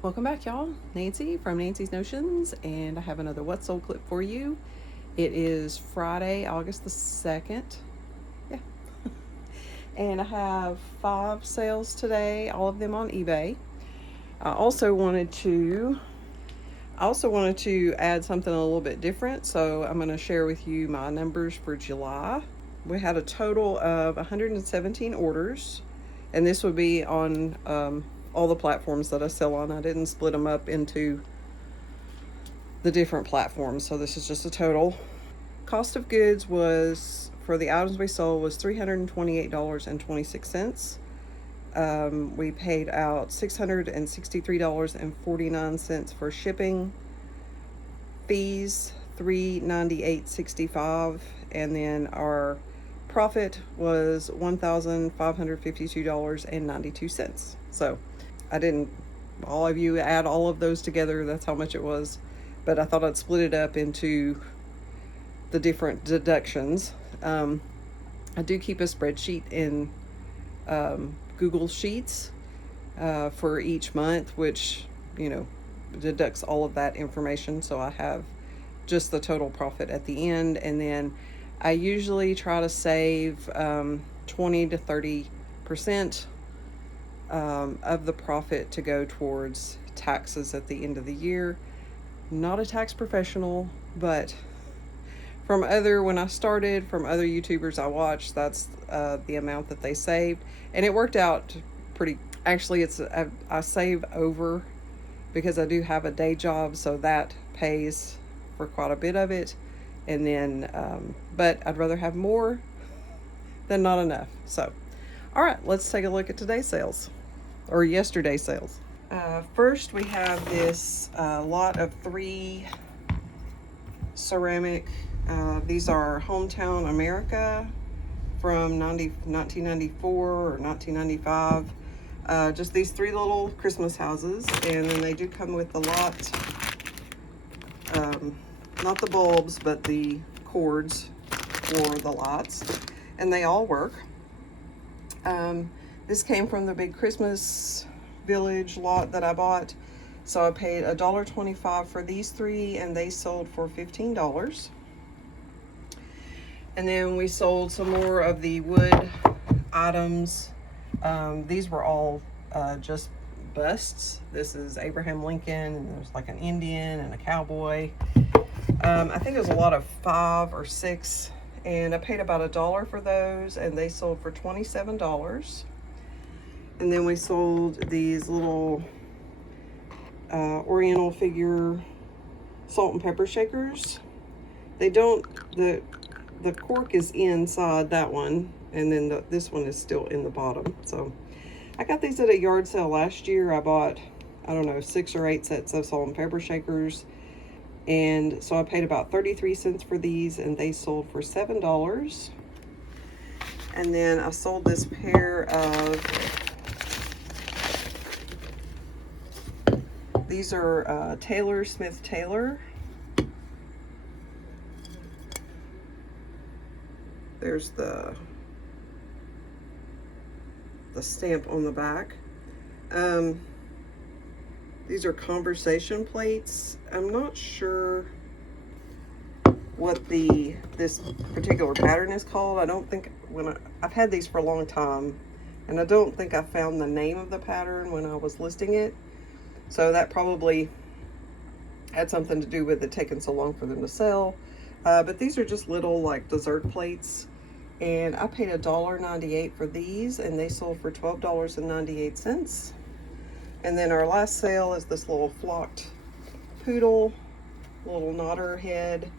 Welcome back, y'all. Nancy from Nancy's Notions, and I have another What Sold clip for you. It is Friday, August the 2nd. Yeah. And I have 5 sales today, all of them on eBay. I also wanted to add something a little bit different, so I'm going to share with you my numbers for July. We had a total of 117 orders, and this would be on all the platforms that I sell on. I didn't split them up into the different platforms, so this is just a total. Cost of goods was, for the items we sold, was $328.26. We paid out $663.49 for shipping, fees $398.65, and then our profit was $1,552.92. So I didn't, all of you add all of those together, that's how much it was. But I thought I'd split it up into the different deductions. I do keep a spreadsheet in Google Sheets for each month, which, deducts all of that information. So I have just the total profit at the end. And then I usually try to save 20 to 30% of the profit to go towards taxes at the end of the year. Not a tax professional, but when I started, from other YouTubers I watched, that's the amount that they saved, and it worked out pretty. Actually, I save over because I do have a day job, so that pays for quite a bit of it, and then but I'd rather have more than not enough. So, all right, let's take a look at today's sales, or yesterday's sales. First, we have this lot of 3 ceramic. These are Hometown America from 1994 or 1995. Just these 3 little Christmas houses, and then they do come with a lot, not the bulbs, but the cords for the lights, and they all work. This came from the big Christmas Village lot that I bought. So I paid $1.25 for these 3, and they sold for $15. And then we sold some more of the wood items. These were all just busts. This is Abraham Lincoln, and there's like an Indian and a cowboy. I think it was a lot of 5 or 6, and I paid about $1 for those, and they sold for $27. And then we sold these little Oriental figure salt and pepper shakers. They don't, the cork is inside that one, and then this one is still in the bottom. So I got these at a yard sale last year. I bought, I don't know, 6 or 8 sets of salt and pepper shakers, and so I paid about 33 cents for these, and they sold for $7. And then I sold this pair of, these are Taylor Smith Taylor. There's the stamp on the back. These are conversation plates. I'm not sure what this particular pattern is called. I don't think, I've had these for a long time, and I don't think I found the name of the pattern when I was listing it. So that probably had something to do with it taking so long for them to sell. But these are just little like dessert plates, and I paid $1.98 for these, and they sold for $12.98. And then our last sale is this little flocked poodle, little nodder head,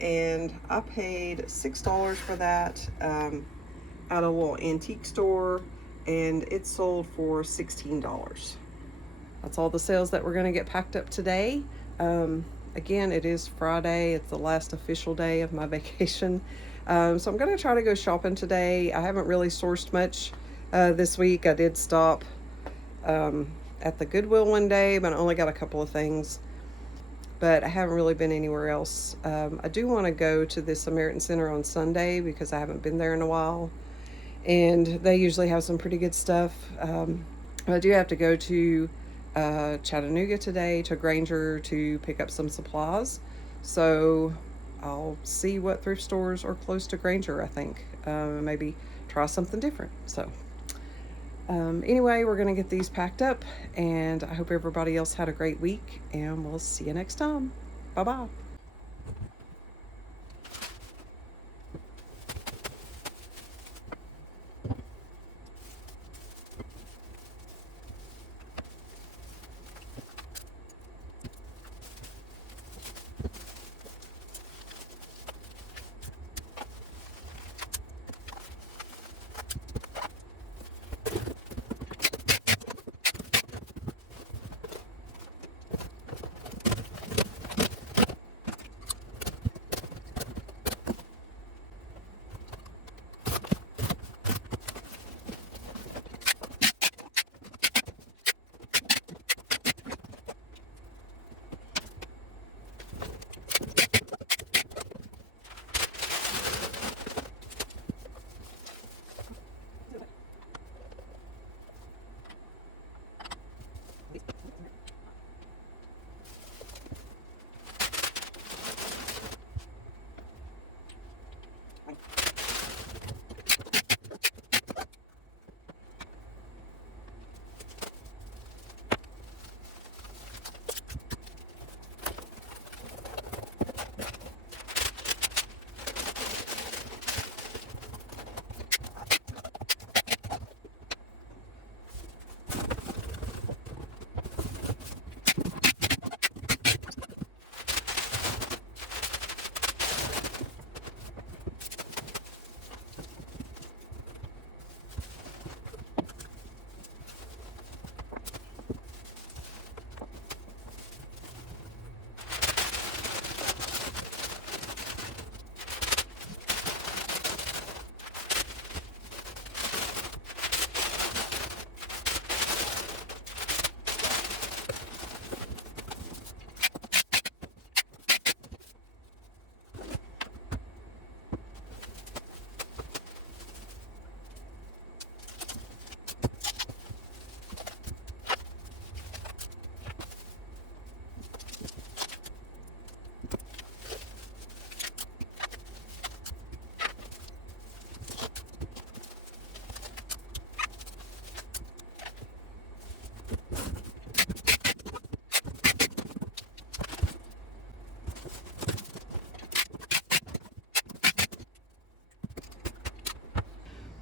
and I paid $6 for that at a little antique store, and it sold for $16. That's all the sales that we're going to get packed up today. Again, it is Friday. It's the last official day of my vacation. So I'm going to try to go shopping today. I haven't really sourced much this week. I did stop at the Goodwill one day, but I only got a couple of things. But I haven't really been anywhere else. I do want to go to the Samaritan Center on Sunday because I haven't been there in a while. And they usually have some pretty good stuff. I do have to go to Chattanooga today to Granger to pick up some supplies. So I'll see what thrift stores are close to Granger, I think. Maybe try something different. So anyway, we're going to get these packed up, and I hope everybody else had a great week, and we'll see you next time. Bye-bye.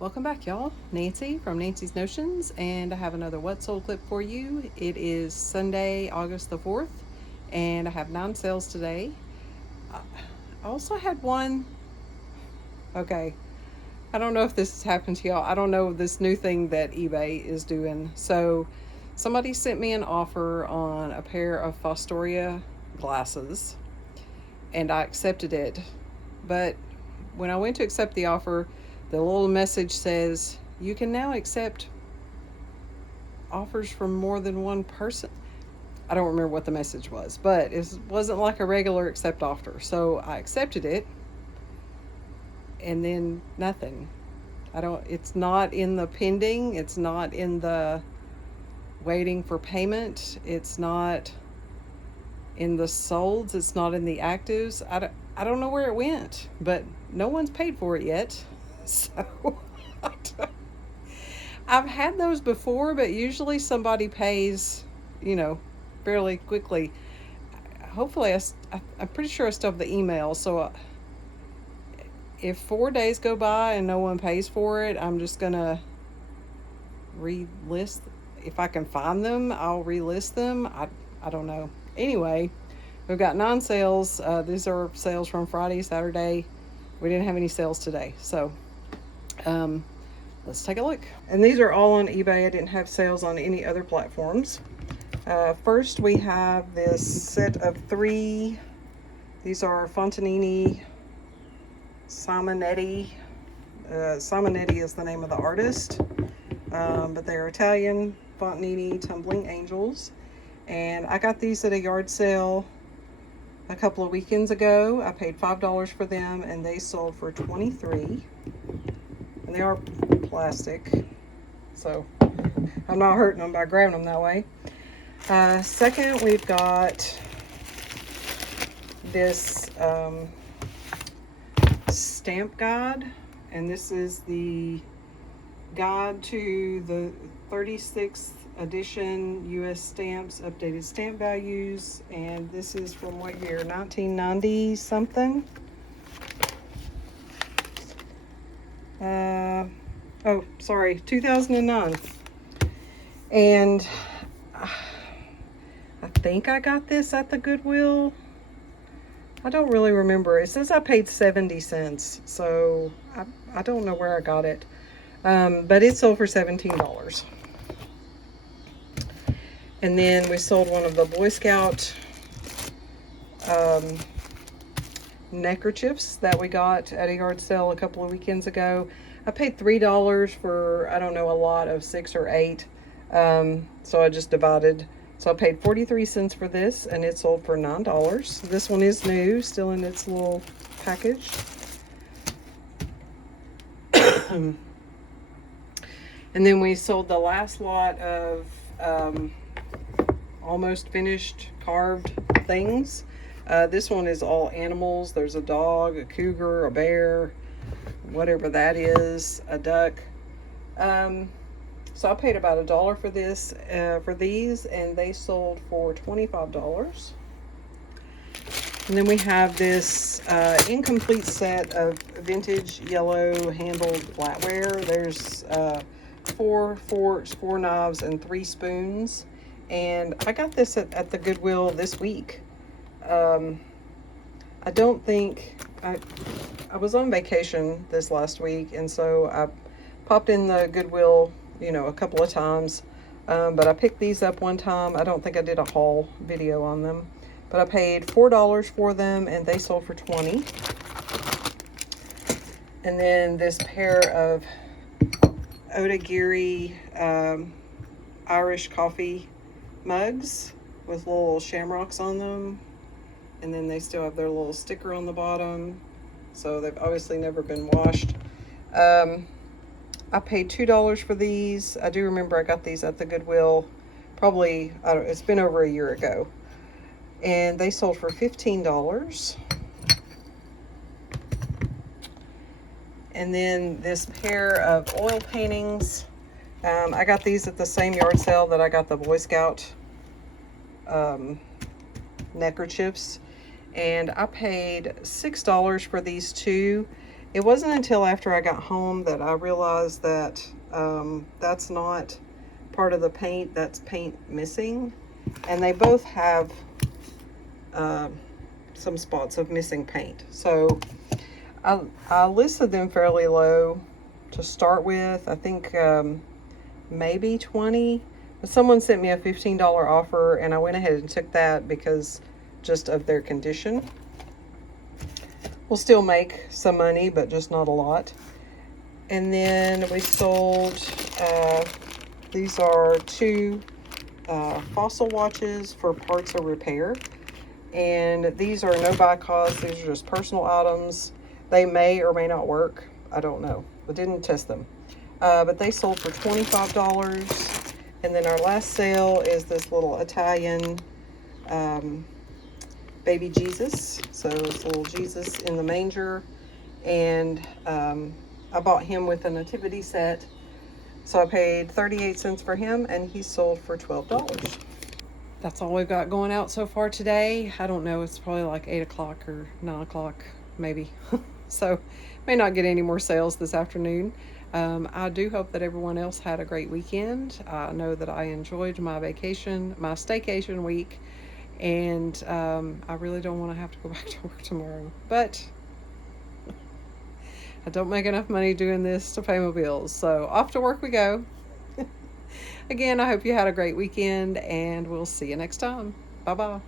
Welcome back, y'all. Nancy from Nancy's Notions, and I have another What Sold clip for you. It is Sunday, August the 4th, and I have 9 sales today. I also had one. Okay, I don't know if this has happened to y'all. I don't know this new thing that eBay is doing. So somebody sent me an offer on a pair of Fostoria glasses, and I accepted it. But when I went to accept the offer, the little message says, you can now accept offers from more than one person. I don't remember what the message was, but it wasn't like a regular accept offer. So I accepted it, and then nothing. It's not in the pending. It's not in the waiting for payment. It's not in the solds. It's not in the actives. I don't know where it went, but no one's paid for it yet. So I've had those before, but usually somebody pays, fairly quickly. Hopefully, I'm pretty sure I still have the email. So if 4 days go by and no one pays for it, I'm just going to relist. If I can find them, I'll relist them. I don't know. Anyway, we've got 9 sales. These are sales from Friday, Saturday. We didn't have any sales today. So let's take a look. And these are all on eBay. I didn't have sales on any other platforms. First, we have this set of 3. These are Fontanini Simonetti. Simonetti is the name of the artist, but they're Italian Fontanini Tumbling Angels. And I got these at a yard sale a couple of weekends ago. I paid $5 for them, and they sold for $23. And they are plastic, so I'm not hurting them by grabbing them that way. Second, we've got this stamp guide, and this is the guide to the 36th edition U.S. stamps, updated stamp values, and this is from what year? 1990 something. Oh, sorry, 2009. And I think I got this at the Goodwill. I don't really remember. It says I paid 70 cents, so I don't know where I got it. But it sold for $17. And then we sold one of the Boy Scout neckerchiefs that we got at a yard sale a couple of weekends ago. I paid $3 for, I don't know, a lot of 6 or 8. So I just divided. So I paid 43 cents for this, and it sold for $9. This one is new, still in its little package. And then we sold the last lot of almost finished carved things. This one is all animals. There's a dog, a cougar, a bear, whatever that is, a duck. So I paid about $1 for this, for these, and they sold for $25. And then we have this incomplete set of vintage yellow handled flatware. There's 4 forks, 4 knives, and 3 spoons. And I got this at the Goodwill this week. I don't think, I was on vacation this last week, and so I popped in the Goodwill, you know, a couple of times, but I picked these up one time. I don't think I did a haul video on them, but I paid $4 for them, and they sold for $20. And then this pair of Otagiri Irish coffee mugs with little shamrocks on them, and then they still have their little sticker on the bottom, so they've obviously never been washed. I paid $2 for these. I do remember I got these at the Goodwill probably, I don't know, it's been over a year ago, and they sold for $15. And then this pair of oil paintings, I got these at the same yard sale that I got the Boy Scout neckerchiefs, and I paid $6 for these two. It wasn't until after I got home that I realized that that's not part of the paint, that's paint missing. And they both have some spots of missing paint. So I listed them fairly low to start with. I think maybe 20, but someone sent me a $15 offer, and I went ahead and took that because just of their condition. We'll still make some money, but just not a lot. And then we sold, these are 2 fossil watches for parts of repair. And these are no buy cost. These are just personal items. They may or may not work. I don't know. I didn't test them. But they sold for $25. And then our last sale is this little Italian baby Jesus. So it's little Jesus in the manger, and I bought him with a nativity set, so I paid 38 cents for him, and he sold for $12. That's all we've got going out so far today. I don't know, it's probably like 8 o'clock or 9 o'clock maybe. So may not get any more sales this afternoon. I do hope that everyone else had a great weekend. I know that I enjoyed my vacation, my staycation week. And I really don't want to have to go back to work tomorrow. But I don't make enough money doing this to pay my bills. So off to work we go. Again, I hope you had a great weekend, and we'll see you next time. Bye-bye.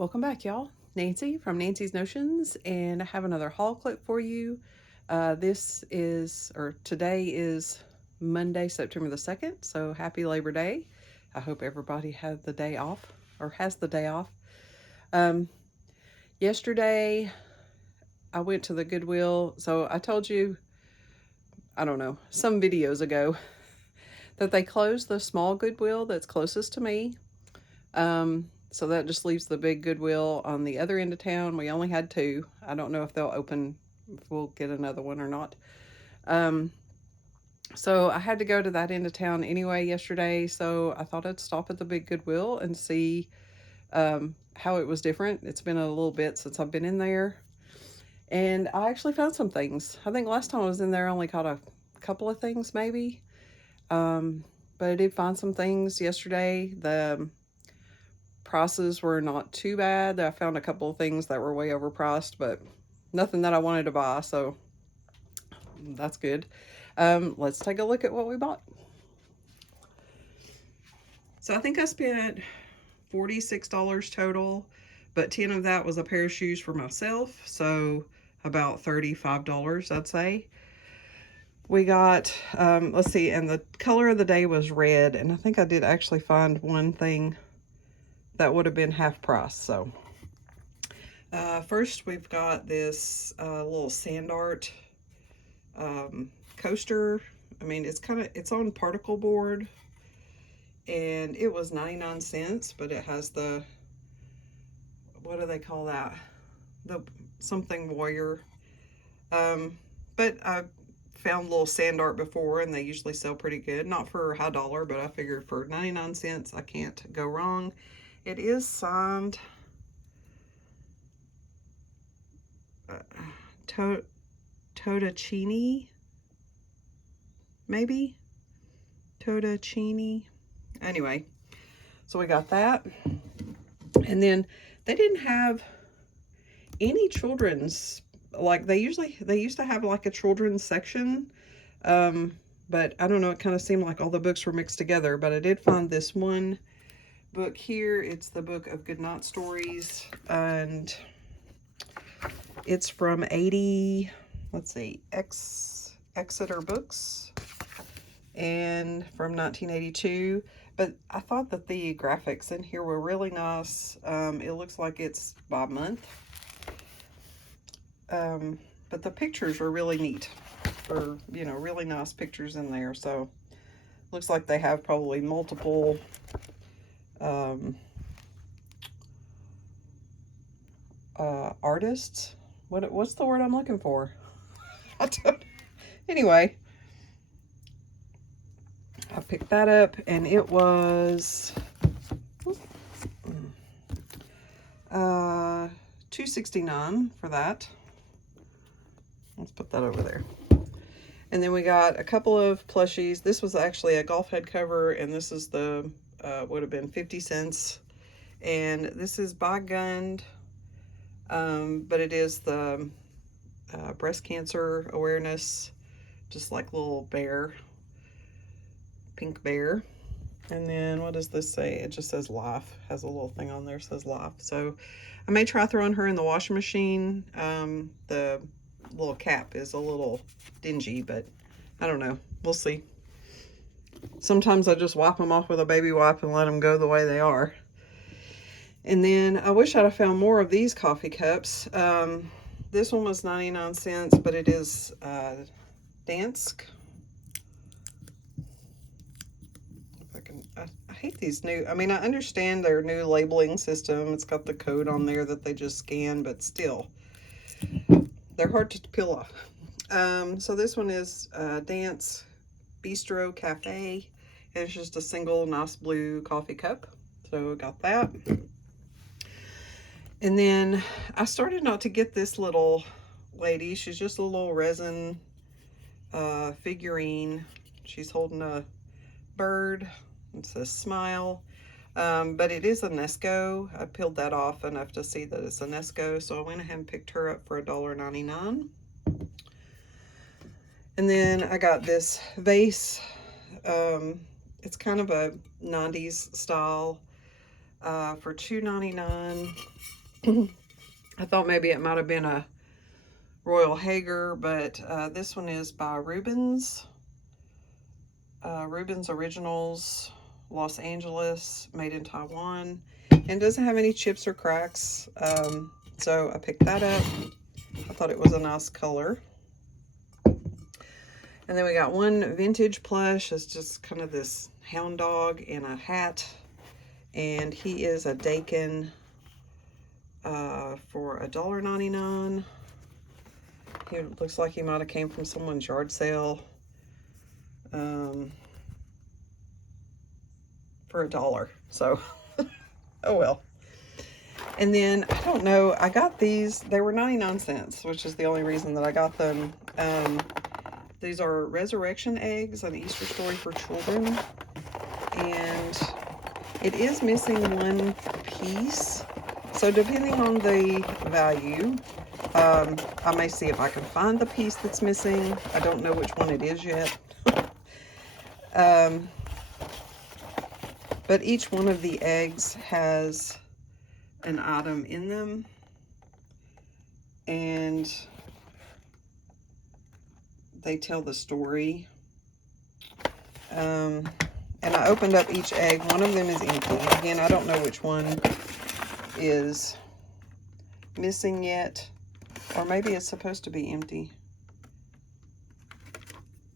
Welcome back, y'all. Nancy from Nancy's Notions, and I have another haul clip for you. Today is Monday, September the 2nd, so happy Labor Day. I hope everybody had the day off, or has the day off. Yesterday, I went to the Goodwill, so I told you, I don't know, some videos ago, that they closed the small Goodwill that's closest to me. So that just leaves the big Goodwill on the other end of town. We only had two. I don't know if they'll open, if we'll get another one or not. So I had to go to that end of town anyway yesterday. So I thought I'd stop at the big Goodwill and see how it was different. It's been a little bit since I've been in there. And I actually found some things. I think last time I was in there I only caught a couple of things maybe. But I did find some things yesterday. The prices were not too bad. I found a couple of things that were way overpriced, but nothing that I wanted to buy, so that's good. Let's take a look at what we bought. So I think I spent $46 total, but 10 of that was a pair of shoes for myself, so about $35, I'd say. We got, let's see, and the color of the day was red, and I think I did actually find one thing that would have been half price. So first we've got this little sand art coaster. I mean, it's on particle board, and it was 99 cents, but it has the, what do they call that? The something warrior. But I found little sand art before, and they usually sell pretty good. Not for high dollar, but I figured for 99 cents, I can't go wrong. It is signed Todacini, maybe? Todacini. Anyway, so we got that. And then they didn't have any children's, like they used to have like a children's section. But I don't know, it kind of seemed like all the books were mixed together. But I did find this one book here. It's the Book of Goodnight Stories, and it's from Exeter Books, and from 1982. But I thought that the graphics in here were really nice. It looks like it's by month, but the pictures are really neat. Or, you know, really nice pictures in there. So looks like they have probably multiple artists. What's the word I'm looking for? I don't. Anyway, I picked that up, and it was $2.69 for that. Let's put that over there. And then we got a couple of plushies. This was actually a golf head cover, and this is the would have been 50 cents. And this is by Gund, but it is the breast cancer awareness, just like little bear, pink bear. And then what does this say? It just says life. Has a little thing on there, says life. So I may try throwing her in the washing machine. The little cap is a little dingy, but I don't know. We'll see. Sometimes I just wipe them off with a baby wipe and let them go the way they are. And then I wish I'd have found more of these coffee cups. This one was 99 cents, but it is Dansk. I hate these new, I mean, I understand their new labeling system. It's got the code on there that they just scan, but still, they're hard to peel off. So this one is Dance Bistro Cafe. And it's just a single nice blue coffee cup. So I got that. And then I started not to get this little lady. She's just a little resin figurine. She's holding a bird. It says smile. But it is a Nesco. I peeled that off enough to see that it's a Nesco. So I went ahead and picked her up for $1.99. And then I got this vase. It's kind of a 90s style. for $2.99. I thought maybe it might have been a Royal Hager, but this one is by Rubens. Rubens Originals, Los Angeles, made in Taiwan. And doesn't have any chips or cracks. So I picked that up. I thought it was a nice color. And then we got one vintage plush. It's just kind of this hound dog in a hat. And he is a Dakin for $1.99. He looks like he might have came from someone's yard sale for $1. So, oh well. And then, I don't know, I got these. They were 99 cents, which is the only reason that I got them. These are resurrection eggs, an Easter story for children. And it is missing one piece. So depending on the value, I may see if I can find the piece that's missing. I don't know which one it is yet. But each one of the eggs has an item in them. And they tell the story. And I opened up each egg. One of them is empty. Again, I don't know which one is missing yet. Or maybe it's supposed to be empty.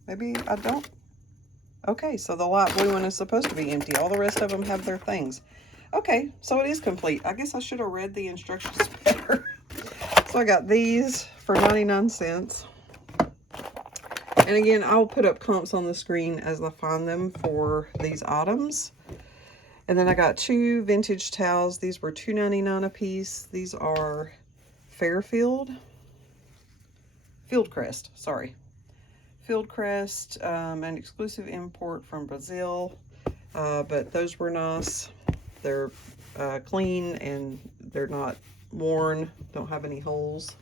Maybe I don't. Okay, so the light blue one is supposed to be empty. All the rest of them have their things. Okay, so it is complete. I guess I should have read the instructions better. So I got these for 99 cents. And again, I'll put up comps on the screen as I find them for these items. And then I got two vintage towels. These were $2.99 a piece. These are Fieldcrest, sorry. Fieldcrest, an exclusive import from Brazil. But those were nice. They're clean and they're not worn, don't have any holes.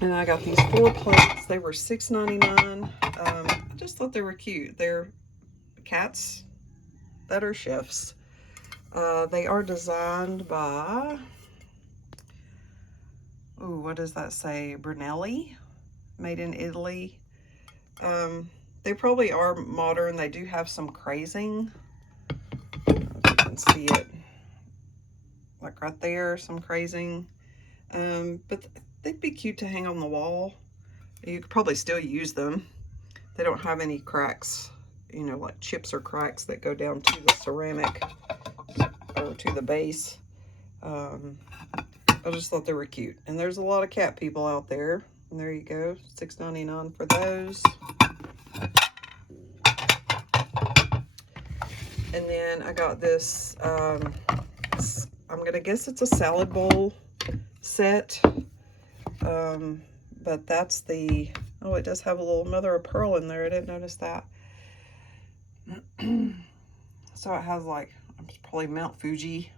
And I got these 4 plates. They were $6.99. I just thought they were cute. They're cats that are chefs. They are designed by, ooh, what does that say? Brunelli, made in Italy. They probably are modern. They do have some crazing. I don't know if you can see it. Like right there, some crazing. But they'd be cute to hang on the wall. You could probably still use them. They don't have any cracks, you know, like chips or cracks that go down to the ceramic or to the base. I just thought they were cute. And there's a lot of cat people out there. And there you go, $6.99 for those. And then I got this, I'm gonna guess it's a salad bowl set. But that's the, oh, it does have a little mother of pearl in there. I didn't notice that. So it has like, it's probably Mount Fuji.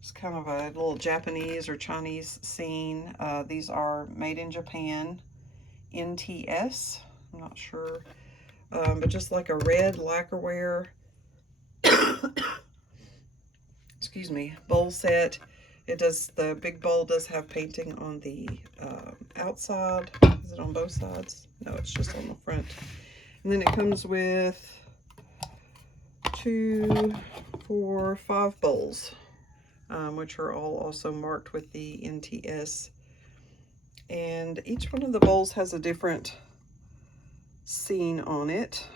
It's kind of a little Japanese or Chinese scene. These are made in Japan, NTS, I'm not sure. But just like a red lacquerware, excuse me, bowl set. It does, the big bowl does have painting on the outside. Is it on both sides? No, it's just on the front. And then it comes with 2, 4, 5 bowls, which are all also marked with the NTS. And each one of the bowls has a different scene on it.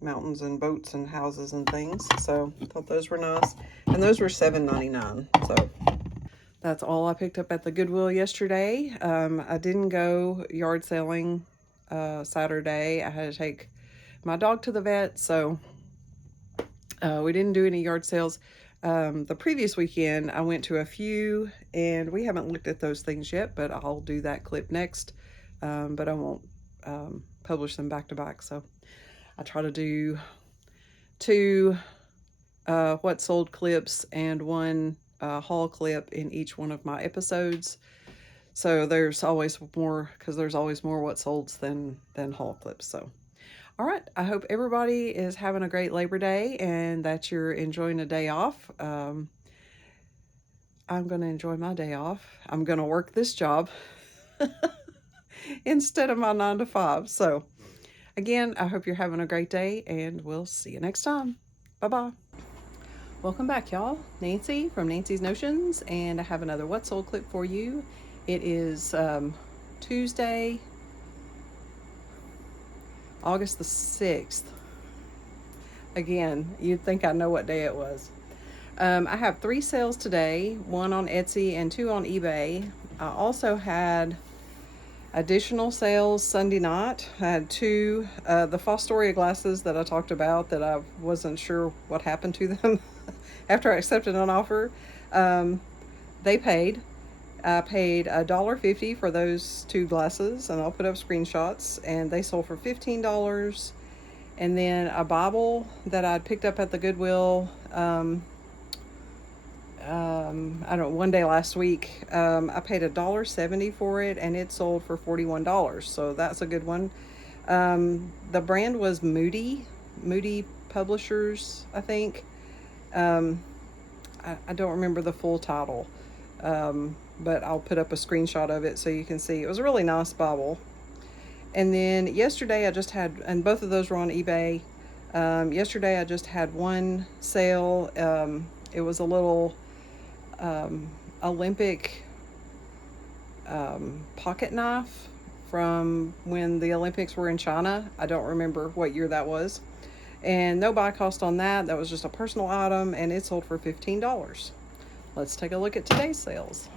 Mountains and boats and houses and things. So I thought those were nice. And those were $7.99. So that's all I picked up at the Goodwill yesterday. I didn't go yard selling Saturday. I had to take my dog to the vet, so we didn't do any yard sales. The previous weekend I went to a few, and we haven't looked at those things yet, but I'll do that clip next. But I won't publish them back to back, so I try to do 2 what sold clips and 1 haul clip in each one of my episodes. So there's always more, because there's always more what solds than haul clips. So all right, I hope everybody is having a great Labor Day and that you're enjoying a day off. I'm going to enjoy my day off. I'm going to work this job instead of my 9 to 5. So again, I hope you're having a great day, and we'll see you next time. Bye-bye. Welcome back, y'all. Nancy from Nancy's Notions, and I have another What Sold clip for you. It is Tuesday, August the 6th. Again, you'd think I know what day it was. I have 3 sales today, 1 on Etsy and 2 on eBay. I also had additional sales Sunday night. I had 2, the Fostoria glasses that I talked about that I wasn't sure what happened to them after I accepted an offer. They paid. I paid $1.50 for those 2 glasses, and I'll put up screenshots, and they sold for $15. And then a Bible that I'd picked up at the Goodwill, I don't know, one day last week. I paid $1.70 for it, and it sold for $41. So that's a good one. The brand was Moody Publishers, I think. I don't remember the full title, but I'll put up a screenshot of it so you can see. It was a really nice Bible. And then yesterday I just had, and both of those were on eBay. Yesterday I just had one sale. It was a little Olympic pocket knife from when the Olympics were in China. I don't remember what year that was. And no buy cost on that. That was just a personal item, and it sold for $15. Let's take a look at today's sales.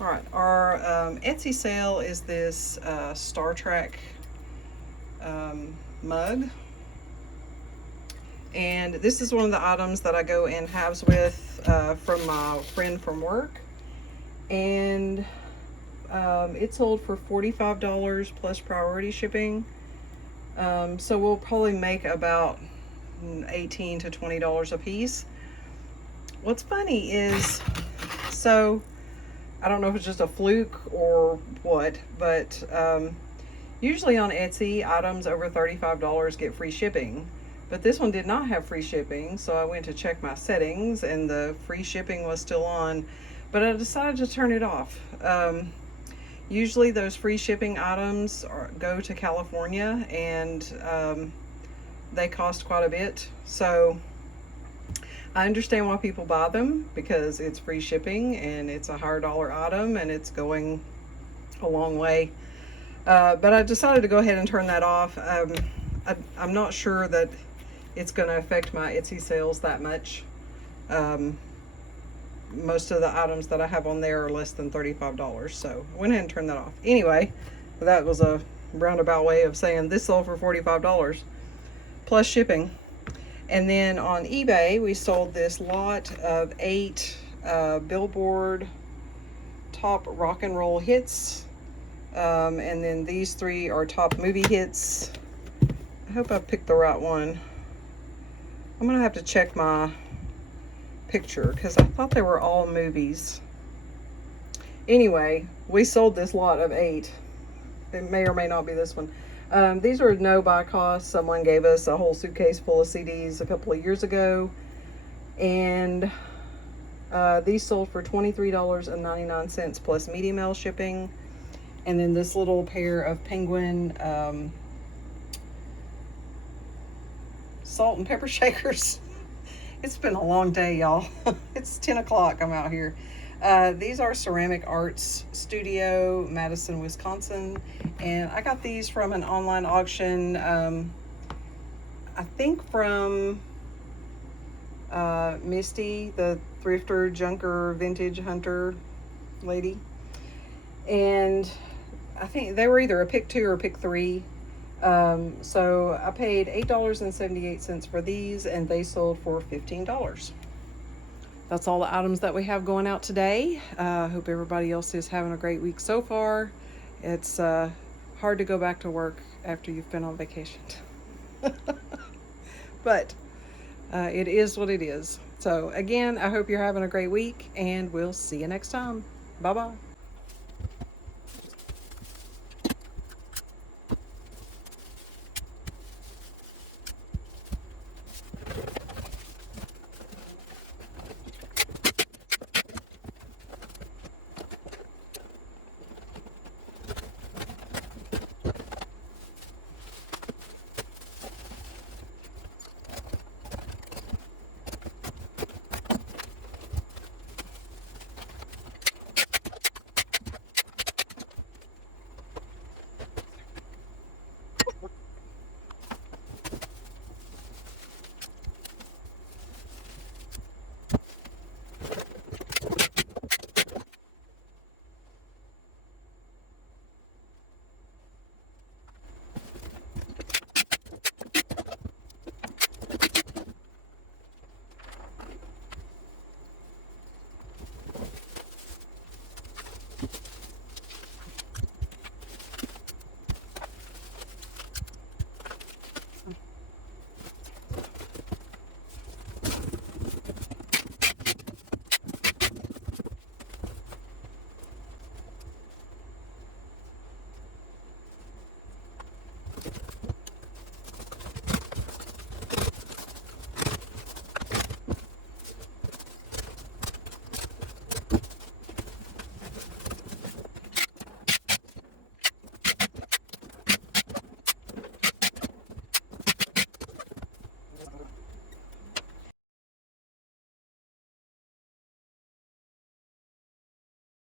All right, our Etsy sale is this Star Trek mug. And this is one of the items that I go in halves with from my friend from work. And it sold for $45 plus priority shipping. So we'll probably make about $18 to $20 a piece. What's funny is, so I don't know if it's just a fluke or what, but usually on Etsy, items over $35 get free shipping. But this one did not have free shipping, so I went to check my settings, and the free shipping was still on, but I decided to turn it off. Usually those free shipping items go to California, and they cost quite a bit. So I understand why people buy them, because it's free shipping and it's a higher dollar item and it's going a long way. But I decided to go ahead and turn that off. I'm not sure that it's going to affect my Etsy sales that much. Most of the items that I have on there are less than $35, so I went ahead and turned that off. Anyway, that was a roundabout way of saying this sold for $45 plus shipping. And then on eBay, we sold this lot of 8 Billboard top rock and roll hits. And then these 3 are top movie hits. I hope I picked the right one. I'm going to have to check my picture because I thought they were all movies. Anyway, we sold this lot of 8. It may or may not be this one. These are no buy cost. Someone gave us a whole suitcase full of CDs a couple of years ago, and these sold for $23.99 plus media mail shipping. And then this little pair of Penguin salt and pepper shakers. It's been a long day, y'all. It's 10 o'clock. I'm out here. These are Ceramic Arts Studio, Madison, Wisconsin. And I got these from an online auction, I think from Misty, the thrifter, junker, vintage hunter lady. And I think they were either a pick 2 or a pick 3. So I paid $8.78 for these, and they sold for $15. That's all the items that we have going out today. I hope everybody else is having a great week so far. It's hard to go back to work after you've been on vacation. But it is what it is. So again, I hope you're having a great week, and we'll see you next time. Bye-bye.